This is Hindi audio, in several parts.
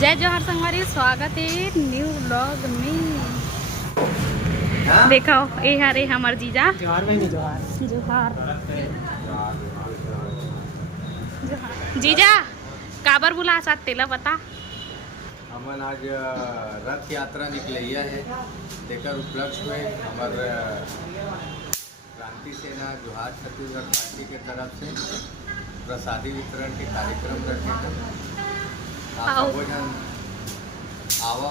जय जोहार संगवारी, स्वागत है न्यू व्लॉग में। देखो ये हरे हमार जीजा। जोहार बहनी, जोहार जोहार जीजा। काबर बुला साथ तेला बता। हमन आज रथ यात्रा निकलैया है, तेकर उपलक्ष्य में हमार क्रांति सेना जोहार छत्तीसगढ़ पार्टी के तरफ से प्रसादी वितरण के कार्यक्रम रखे थे। आओ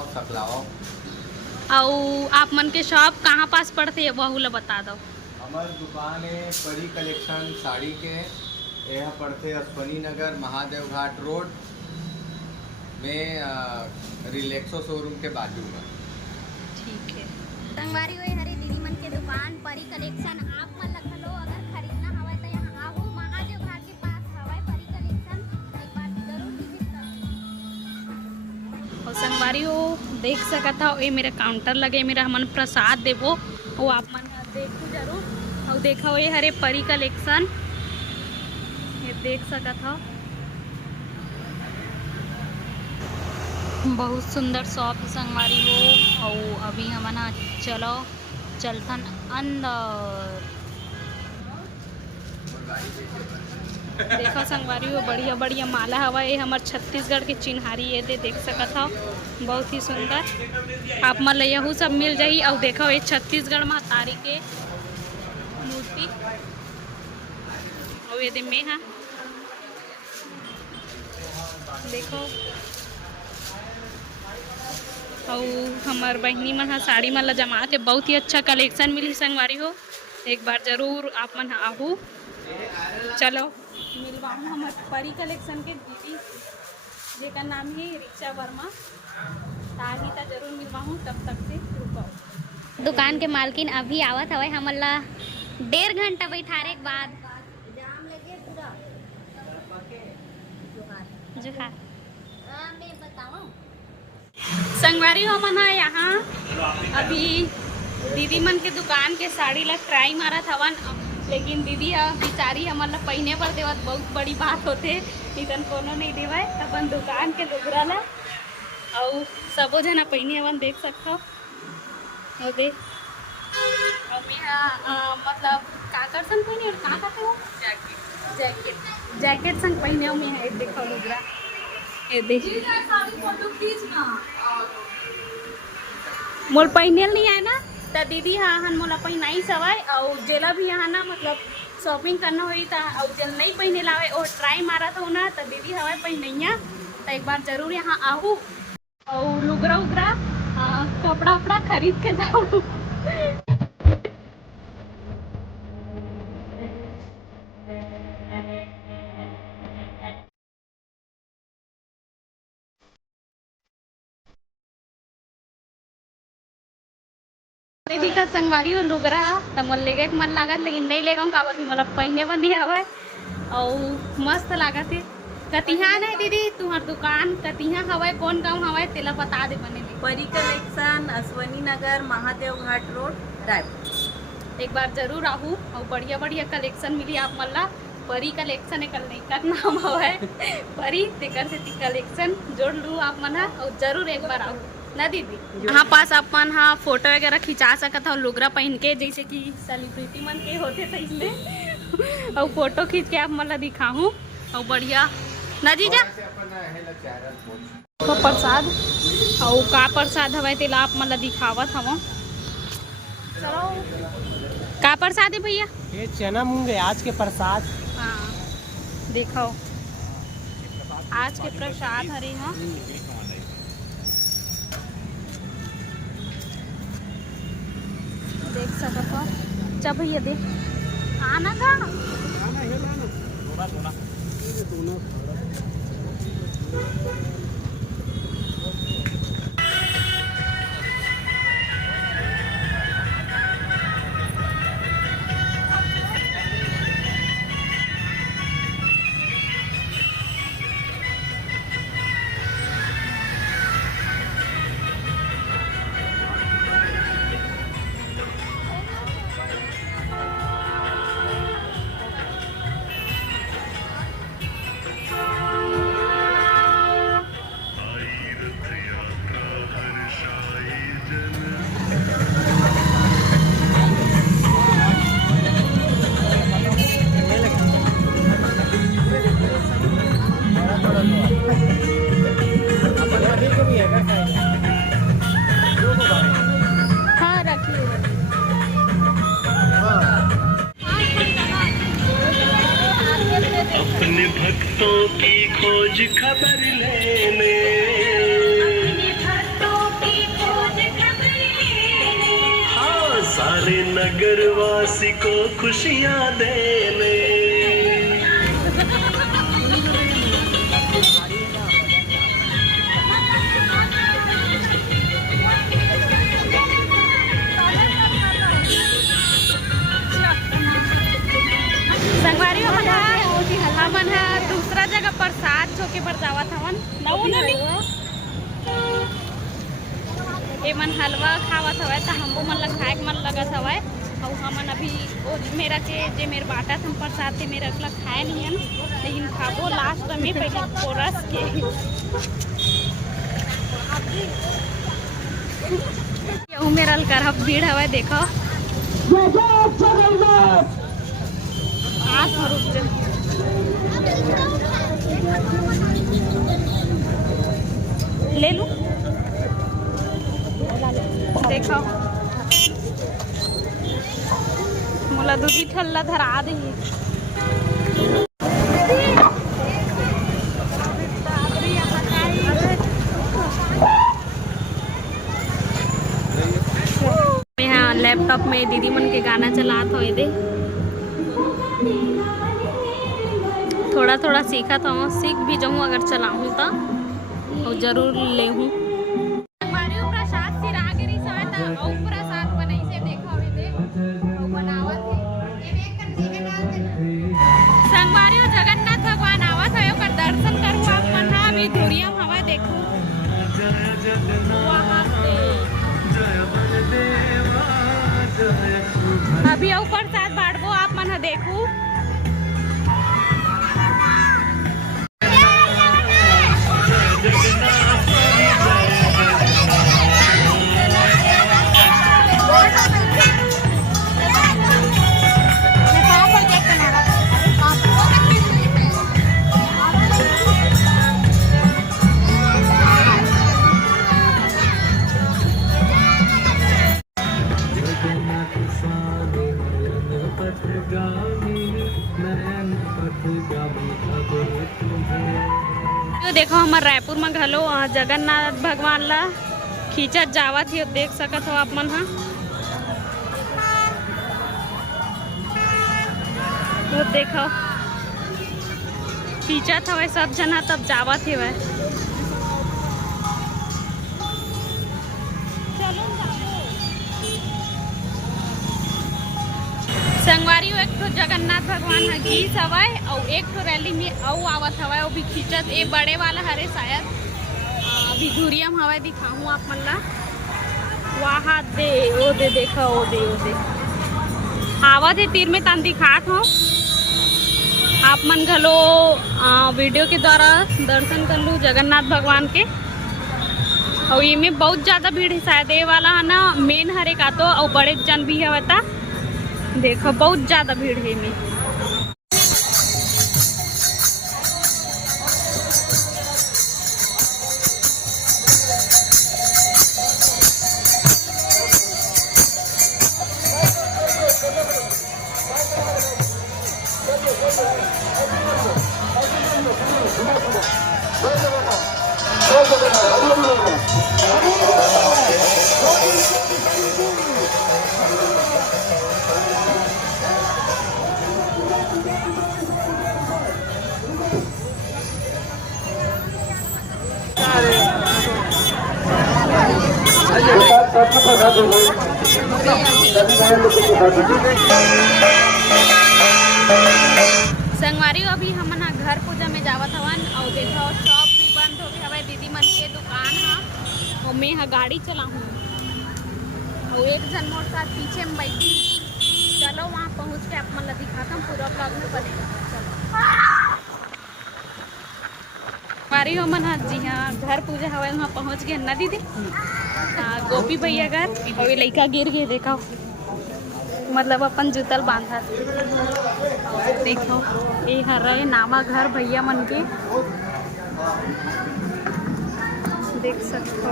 सकलाओ। और आप मन के शॉप कहाँ पास पड़ते है वह ला बता दो। हमार दुकान है परी कलेक्शन साड़ी के, यह पड़ते अश्वनी नगर महादेव घाट रोड में रिलैक्सो शोरूम के बाजू में। ठीक है संगवारी हुई हरी दीदी मन के दुकान परी कलेक्शन। आप मन लखा लो अगर खरीदना हवा तो यहाँ आओ, महादेव घाट के पास हवा परी कलेक्शन, एक बार जरूर विजिट करो। और संगवारी हो देख सकता हो, ये मेरा काउंटर लगे, मेरा हमन प्रसाद देवो वो आप मन देखो जरूर। और देखो ये हरे परी कलेक्शन, ये देख सकता हो, बहुत सुंदर शॉप संगवारी हो। और अभी हमन चलो चलथन अंदर। देखो संगवारी हो बढ़िया बढ़िया माला हवा, ये हमार छत्तीसगढ़ के चिन्हारी ये देख सकत हो, बहुत ही सुंदर। आप मन यहू सब मिल जाही। और देखो ये छत्तीसगढ़ में तारी के मूर्ति और ये में हाँ देखो। और हमार बहनी मन हा साड़ी मन ला जमात है, बहुत ही अच्छा कलेक्शन मिली संगवारी हो, एक बार जरूर आप मन आहू। चलो मिलवाऊँ हमार परी कलेक्शन के दीदी जेका नाम है रिक्षा वर्मा, ताही ता जरूर मिलवाऊँ। तब तक से रुको। दुकान के मालकिन अभी आवत हवे, हमन ला 1.5 घंटा बैठारे के बाद जाम लगे पूरा। जोहार मैं बताऊं संगवारी हो मन है यहाँ अभी दीदी मन के दुकान के साड़ी ला ट्राई मारत हवन, लेकिन दीदी बेचारी हमन ला पहने पर देवत बहुत बड़ी बात होते, इधन कोनो नहीं देवे अपन दुकान के लुगरा ला। और सबो जना पहने हवन देख सकते हो। और देख और मैं मतलब का कर संग पहने और का करते हो जैकेट जैकेट संग पहने हो। मैं एक देखो लुगरा ये देख फोटो खींचना मोल पहनल नहीं है ना, तो दीदी हाँ हन मोला पहनाई सवाई। और जेला भी यहाँ ना मतलब शॉपिंग करना हुई था और जेल नहीं पहने लावे और ट्राई मारा था ना, तो दीदी हवा पहनैया तो एक बार जरूर यहाँ आहू और लुगरा उगरा कपड़ा उपड़ा खरीद के जाऊँ। दीदी का संगवारी हो लुगरा तो मोल लेके मन लागत, लेकिन नहीं लेगा काबर मतलब पहने बर नहीं हवे। और मस्त लागत है। कतिहा नहीं दीदी तुम्हार दुकान कतिहा हवे, कौन गाँव हवे तेला बता दे बने ले। परी कलेक्शन अश्वनी नगर महादेव घाट रोड रायपुर। एक बार जरूर आहू और बढ़िया बढ़िया कलेक्शन मिली आप मन ला। परी कलेक्शन एक लइका नाम हवे परी, तेकर से कलेक्शन जोड़ लू आप मन और जरूर एक बार आहू ना दीदी। यहाँ पास अपन हाँ फोटो वगैरह खिंचा सकता हो लुगरा पहन के, जैसे कि सेलिब्रिटी मन के होते थे इसलिए। और फोटो खींच के आप मतलब दिखाऊँ और बढ़िया ना जीजा। तो प्रसाद और का प्रसाद हवा तेला आप मतलब दिखावत हवा। चलो का प्रसाद है भैया? ये चना मूंग है आज के प्रसाद। हाँ देखो आज के प्रसाद हरे हाँ। देख सकत हो जब भैया देख आना का उदासी को खुशियाँ देने। संगवारी हमन हा दूसरा जगह प्रसाद छोके पर जावत हवन एमन हलवा खावत हवय त हमको मन ला खाए के मन लगत हवय और हमन अभी ओ मेरा के जे मेरे बाटा हम प्रसाद थे मेरा ला खाए नहीं हन लेकिन खाबो लास्ट में पहले कोरस के यहू मेरा करहब भीड़ हवय देखो आज रुक जा ले लूं देखो मोला दूधी ठल्ला धरा दे यहाँ लैपटॉप में दीदी मन के गाना चलात हो दे थोड़ा थोड़ा सीखा था सीख भी जाऊँ अगर चलाऊँ तो और जरूर ले हूँ प्रसाद सिरागिरी और प्रसाद बनई से देखा दे बनावत संगवारी जगन्नाथ भगवान आवत है ओकर दर्शन करू आप मन अभी धुरियम हवा देखू अभी और प्रसाद बांटबो आप मन देखू तो देखो हमारे रायपुर में घलो जगन्नाथ भगवान ला खींचत जावत ही देख सकत हो आप मन हा तो देखो खींचत हवे सब जना तब जावत हे संगवारी एक तो जगन्नाथ भगवान ह गीस हवय और एक तो रैली में अउ आवत हवय वो भी खींचत ए बड़े वाला हरे शायद अभी धुरियम हवय दिखाऊं आप मन ला वहाँ दे ओ दे देखा ओ दे आवत है तीर में तन दिखात हो आप मन घलो वीडियो के द्वारा दर्शन कर लूँ जगन्नाथ भगवान के और ये में बहुत ज़्यादा भीड़ है शायद ये वाला है ना मेन हरे का तो और बड़े जन भी है बता देखो बहुत ज़्यादा भीड़ है में संगवारी अभी हमन घर पूजा में जावत हवन और देखो शॉप भी बंद हो गए हवे दीदी मन के दुकान हा और मैं यहाँ गाड़ी चलाऊँ और एक जन मोर साथ पीछे में बैठी चलो वहाँ पहुँच के आप मन ला दिखाता हूँ पूरा ब्लॉग में बनेगा संगवारी हमन जी हाँ घर पूजा हवे वहाँ पहुँच गए ना दीदी गोपी भैया घर और ये लड़का गिर गए देखो मतलब अपन जूतल बांधा देखो ये हरे नामा घर भैया मन के देख सकते हो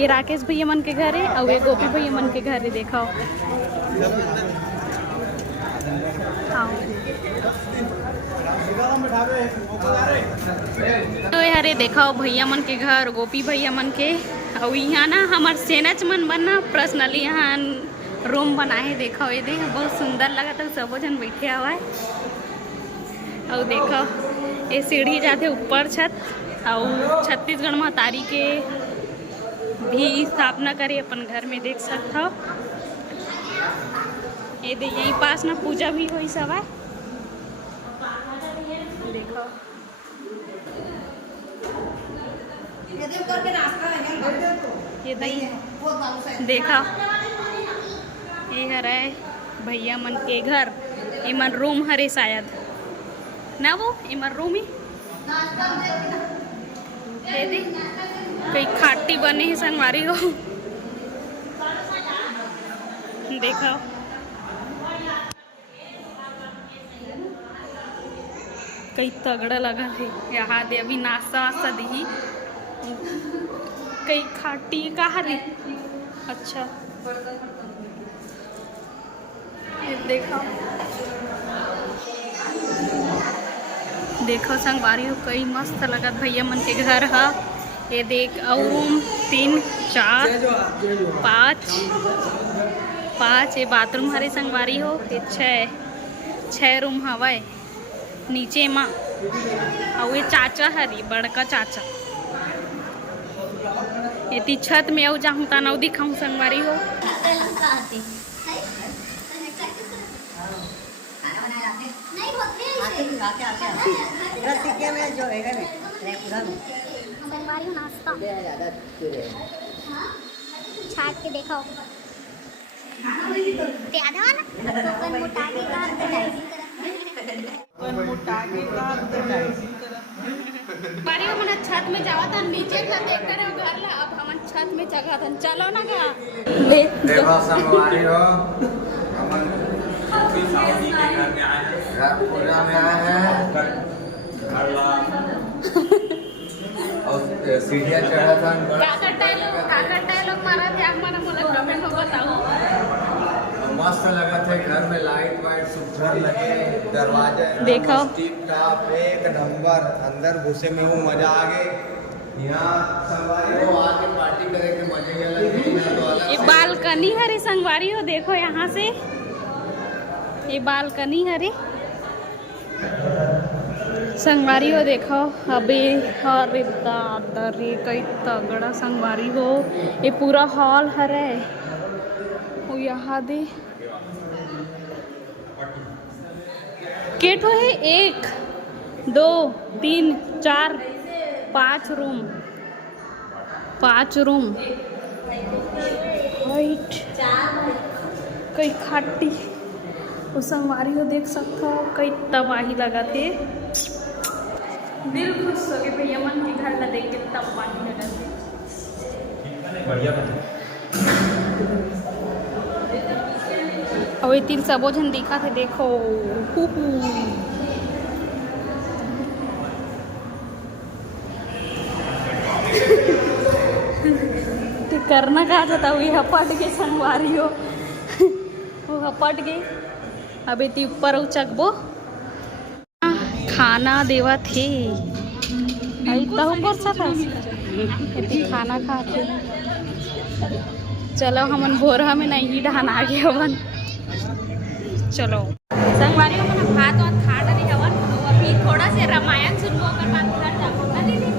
ये राकेश भैया मन के घर है और ये गोपी भैया मन के घर है देखो तो हरे देखो भैया मन के घर गोपी भैया मन के और यहाँ ना हमार सेनच मन बनना पर्सनली यहाँ रूम बनाए देखो ये देख बहुत सुंदर लगा था सब जन बैठे हुआ है। और देखो ये सीढ़ी जाते ऊपर छत और छत्तीसगढ़ महतारी के भी स्थापना करी अपन घर में देख सकते हो। ये दे यहीं पास ना पूजा भी हुई सब है देखो। ये देखा ये हरे भैया मन के घर इमन रूम हरे शायद ना वो इमन रूम ही दे कई खाटी बने ही संगवारी हो देखो। कई तगड़ा लगा थे यहाँ दे अभी नाश्ता वास्ता दी कई खाटी कहाँ रे। अच्छा देखो देखो संगवारी हो कई मस्त लगत भैया मन के घर है। ये देख और रूम 3 4 5 ये बाथरूम हरे संगवारी हो। ये 6 रूम हवाए नीचे माँ और ये चाचा हरी बड़का चाचा ये छत में आऊ जाऊँ ता नौ दिखाऊँ संगवारी हो। छाट के देखो आधा बारी हमन छत में जावा था नीचे का देखते रहे घर ला अब हमन छत में जगह था चलो ना का ले देखो संगवारी हो हमन साउदी के घर में आए हैं राजपुरा में आए हैं घर ला और सीढ़ियां चढ़ा था काका लोग मारा थे आप मारा मोला कमेंट हो बताओ। मस्त लगा थे घर में लाइट वाइट सुधर लगे दरवाजे देखो टिप टॉप एक नंबर अंदर घुसे में वो मजा आ गई। यहाँ संगवारी हो आके पार्टी करे के मजे ही अलग है। तो अलग ये बालकनी हरे संगवारी हो देखो यहाँ से ये बालकनी हरे संगवारी हो देखो अबे हरे दादरी कई तगड़ा संगवारी हो। ये पूरा हॉल हरे वो यहाँ दे केठो है 1 2 3 4 5 रूम 5 रूम वाइट कई खाटी वो संगवारी हो देख सकते हो कई तबाही लगा थे दिल खुश हो गए भैया मन के घर ला देख के तबाही लगा थे बढ़िया और ये 3 सबो झन दिखा थे देखो तो करना कहा जाता हुई हपट के संगवारी हो वो हपट गए अभी ती ऊपर उचकबो खाना देवा थे खाना खाते चलो हमन भोरहा में नहीं ढहान आ गए हवन। चलो संगवारी हमन भात और खा डरे हवन अभी थोड़ा से रामायण सुनबो ओकर बाद घर जाबो ना दीदी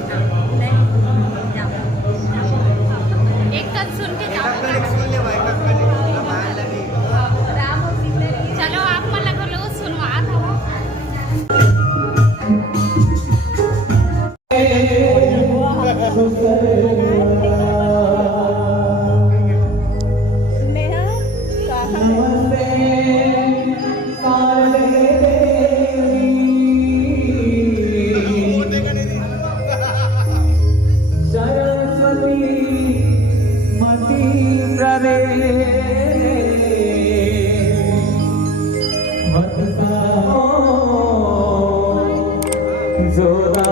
एक तक सुन के जाओ चलो आप मन लगा लोग सुनवा जोदा